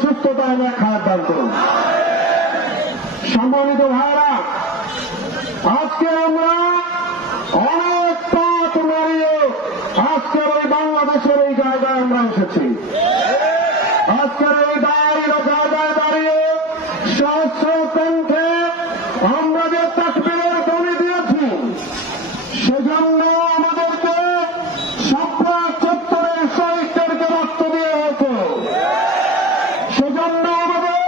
সুস্থতা এবং খায়াত দান করুন। সম্মানিত ভাইরা, আজকে আমরা অনেক পথ মারিয়ে আজকের এই বাংলাদেশের এই জায়গায় আমরা এসেছি। আজকের এই দাঁড়িয়ে জায়গায় দাঁড়িয়ে সহস্র কণ্ঠে আমরা যে তাকবীরের ধ্বনি দিয়েছি, সেজন্য আমাদেরকে শাপলা চত্বরের শহীদদেরকে রক্ত দিয়ে হয়েছে। সেজন্য আমাদের